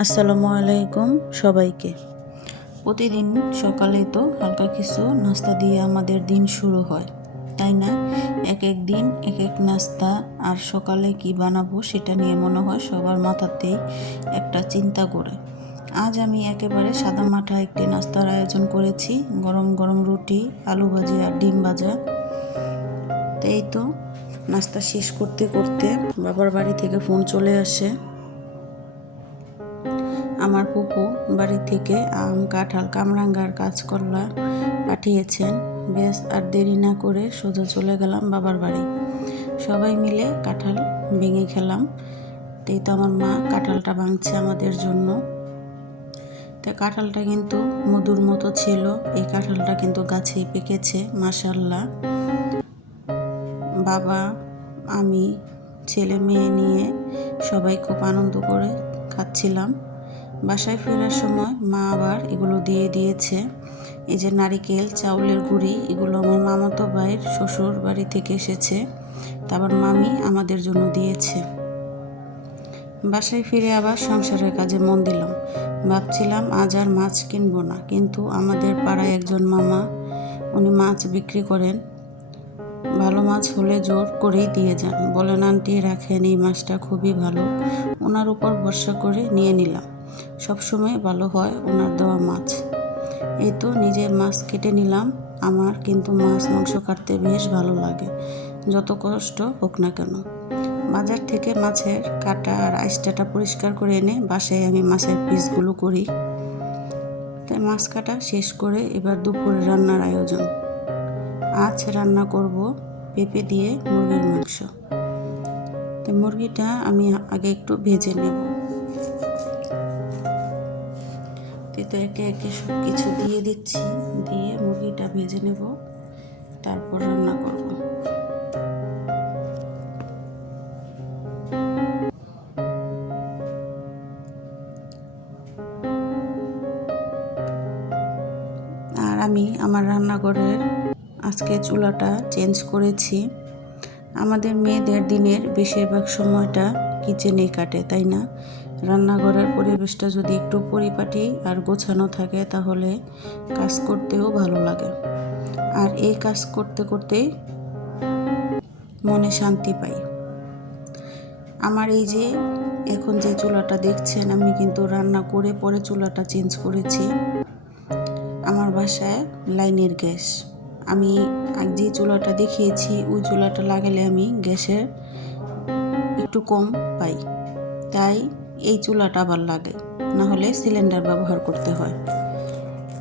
আসসালামু আলাইকুম সবাইকে। প্রতিদিন সকালে তো হালকা কিছু নাস্তা দিয়ে আমাদের দিন শুরু হয়, তাই না? এক এক দিন এক এক নাস্তা, আর সকালে কি বানাবো সেটা নিয়ে মনে হয় সবার মাথাতেই একটা চিন্তা করে। আজ আমি একেবারে সাদামাটা একটি নাস্তার আয়োজন করেছি, গরম গরম রুটি, আলু ভাজি আর ডিম ভাজা। তো এই তো নাস্তা শেষ করতে করতে বাবার বাড়ি থেকে ফোন চলে আসে। আমার ফুপু বাড়ি থেকে আম, কাঁঠাল, কামরাঙ্গার কাঁচকলা পাঠিয়েছেন। বেশ আর দেরি না করে সোজা চলে গেলাম বাবার বাড়ি। সবাই মিলে কাঁঠাল ভেঙে খেলাম। তাই তো আমার মা কাঁঠালটা ভাঙছে আমাদের জন্য। তো কাঁঠালটা কিন্তু মধুর মতো ছিল। এই কাঁঠালটা কিন্তু গাছেই পেকেছে, মাশাআল্লাহ। বাবা, আমি, ছেলে মেয়ে নিয়ে সবাই খুব আনন্দ করে খাচ্ছিলাম। বাসায় ফেরার সময় মা আবার এগুলো দিয়ে দিয়েছে। এই যে নারিকেল, চাউলের গুঁড়ি, এগুলো আমার মামাতো ভাইয়ের শ্বশুর বাড়ি থেকে এসেছে, তারপর মামি আমাদের জন্য দিয়েছে। বাসায় ফিরে আবার সংসারের কাজে মন দিলাম। ভাবছিলাম আজ আর মাছ কিনবো না, কিন্তু আমাদের পাড়ায় একজন মামা, উনি মাছ বিক্রি করেন। ভালো মাছ হলে জোর করেই দিয়ে যান, বলেন আন্টি রাখেন, এই মাছটা খুবই ভালো। ওনার উপর ভরসা করে নিয়ে নিলাম। সবসময় ভালো হয় ওনার দেওয়া মাছ। এই তো নিজে মাছ কেটে নিলাম। আমার কিন্তু মাছ মাংস কাটতে বেশ ভালো লাগে, যত কষ্ট হোক না কেন। বাজার থেকে মাছের কাটা আর আইসটাটা পরিষ্কার করে এনে বাসায় আমি মাছের পিসগুলো করি। তাই মাছ কাটা শেষ করে এবার দুপুরে রান্নার আয়োজন। আজ রান্না করব পেঁপে দিয়ে মুরগির মাংস। তো মুরগিটা আমি আগে একটু ভেজে নেব। তো একে একে সব কিছু দিয়ে দিচ্ছি, দিয়ে মুরগিটা ভেজে নেব, তারপর রান্না করব। আর আমি আমার রান্নাঘরের আজকে চুলাটা চেঞ্জ করেছি। আমাদের মেয়েদের দিনের বেশিরভাগ সময়টা কিচেনেই কাটে, তাই না? রান্নাঘরের পরিবেশটা যদি একটু পরিপাটি আর গোছানো থাকে তাহলে কাজ করতেও ভালো লাগে। আর এই কাজ করতে করতেই মনে শান্তি পাই। আমার এই যে এখন যে চুলাটা দেখছেন, আমি কিন্তু রান্না করে পরে চুলাটা চেঞ্জ করেছি। আমার বাসায় লাইনের গ্যাস। আমি যে চুলাটা দেখিয়েছি ওই চুলাটা লাগালে আমি গ্যাসের একটু কম পাই, তাই এই চুলাটা আবার লাগে, না হলে সিলিন্ডার ব্যবহার করতে হয়।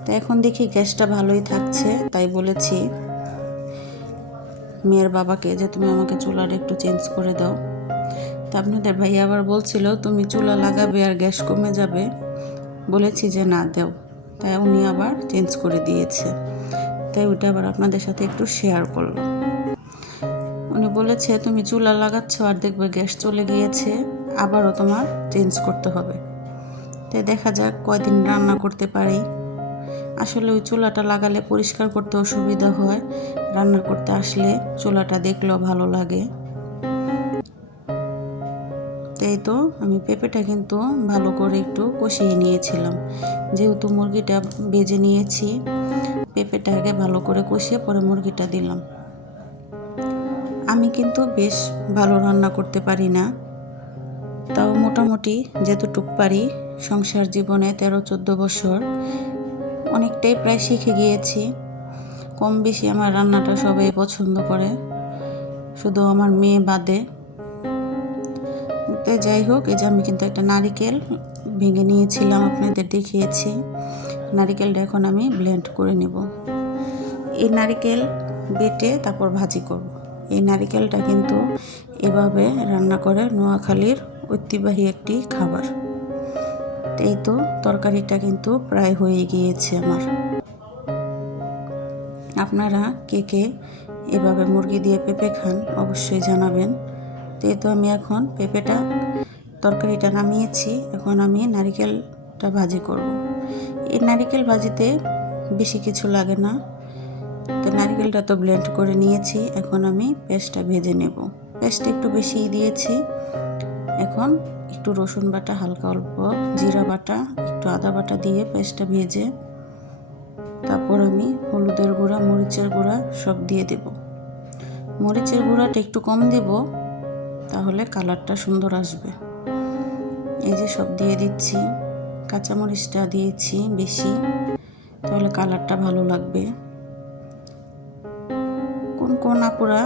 তো এখন দেখি গ্যাসটা ভালোই থাকছে, তাই বলেছি মেয়ের বাবাকে যে তুমি আমাকে চুলাটা একটু চেঞ্জ করে দাও। তা আপনাদের ভাই আবার বলছিল তুমি চুলা লাগাবে আর গ্যাস কমে যাবে, বলেছি যে না দেও, তাই উনি আবার চেঞ্জ করে দিয়েছে। তাই ওইটা আবার আপনাদের সাথে একটু শেয়ার করলাম। উনি বলেছে তুমি চুলা লাগাচ্ছ আর দেখবে গ্যাস চলে গিয়েছে, আবারও তোমার চেঞ্জ করতে হবে। তাই দেখা যাক কয়দিন রান্না করতে পারি। আসলে ওই চুলাটা লাগালে পরিষ্কার করতে অসুবিধা হয়, রান্না করতে আসলে চুলাটা দেখলেও ভালো লাগে। তাই তো আমি পেঁপেটা কিন্তু ভালো করে একটু কষিয়ে নিয়েছিলাম। যেহেতু মুরগিটা ভেজে নিয়েছি, পেঁপেটা আগে ভালো করে কষিয়ে পরে মুরগিটা দিলাম। আমি কিন্তু বেশ ভালো রান্না করতে পারি না, তাও মোটামুটি যেতটুকু পারি। সংসার জীবনে 13-14 বছর অনেকটাই প্রায় শিখে গিয়েছি। কম বেশি আমার রান্নাটা সবাই পছন্দ করে, শুধু আমার মেয়ে বাদে। তো যাই হোক, এই যে আমি কিন্তু একটা নারিকেল ভেঙে নিয়েছিলাম, আপনাদের দেখিয়েছি। নারিকেলটা এখন আমি ব্লেন্ড করে নেব। এই নারিকেল বেটে তারপর ভাজি করব। এই নারিকেলটা কিন্তু এভাবে রান্না করে নোয়াখালীর ঐতিহ্যবাহী একটি খাবার। এই তো তরকারিটা কিন্তু প্রায় হয়ে গিয়েছে আমার। আপনারা কে কে এভাবে মুরগি দিয়ে পেঁপে খান অবশ্যই জানাবেন। তো এই তো আমি এখন পেঁপেটা তরকারিটা নামিয়েছি, এখন আমি নারিকেলটা ভাজি করব। এই নারিকেল ভাজিতে বেশি কিছু লাগে না। তো নারিকেলটা তো ব্লেন্ড করে নিয়েছি, এখন আমি পেস্টটা ভেজে নেব। পেস্ট একটু বেশিই দিয়েছি। এখন একটু রসুন বাটা, হালকা অল্প জিরা বাটা, একটু আদা বাটা দিয়ে পেস্টটা ভেজে তারপর আমি হলুদের গুঁড়া, মরিচের গুঁড়া সব দিয়ে দেব। মরিচের গুঁড়াটা একটু কম দেব, তাহলে কালারটা সুন্দর আসবে। এই যে সব দিয়ে দিচ্ছি, কাঁচামরিচটা দিয়েছি বেশি, তাহলে কালারটা ভালো লাগবে। কোন কোন আপুরা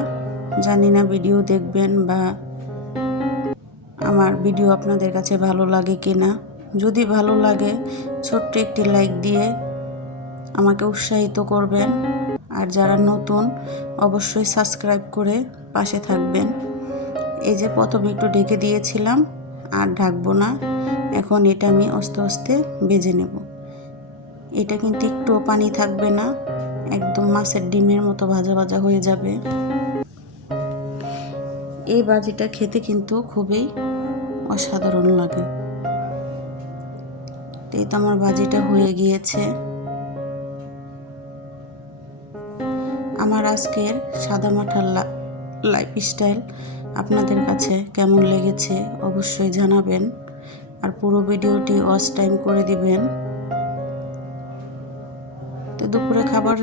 জানি না ভিডিও দেখবেন বা আমার ভিডিও আপনাদের কাছে ভালো লাগে কিনা। যদি ভালো লাগে ছোট্ট একটি লাইক দিয়ে আমাকে উৎসাহিত করবেন। আর যারা নতুন অবশ্যই সাবস্ক্রাইব করে পাশে থাকবেন। এই যে প্রথমে একটু ঢেকে দিয়েছিলাম, আর ঢাকবো না। এখন এটা আমি আস্তে আস্তে ভেজে নেব। এটা কিন্তু একটুও পানি থাকবে না, একদম মাছের ডিমের মতো ভাজা ভাজা হয়ে যাবে। এই ভাজিটা খেতে কিন্তু খুবই অসাধারণ লাগে। এই তো আমার ভাজিটা হয়ে গিয়েছে। আমার আজকের সাদামাটার লাইফস্টাইল আপনাদের কাছে কেমন লেগেছে অবশ্যই জানাবেন। আর পুরো ভিডিওটি ওয়াচ টাইম করে দিবেন। তো দুপুরে খাবার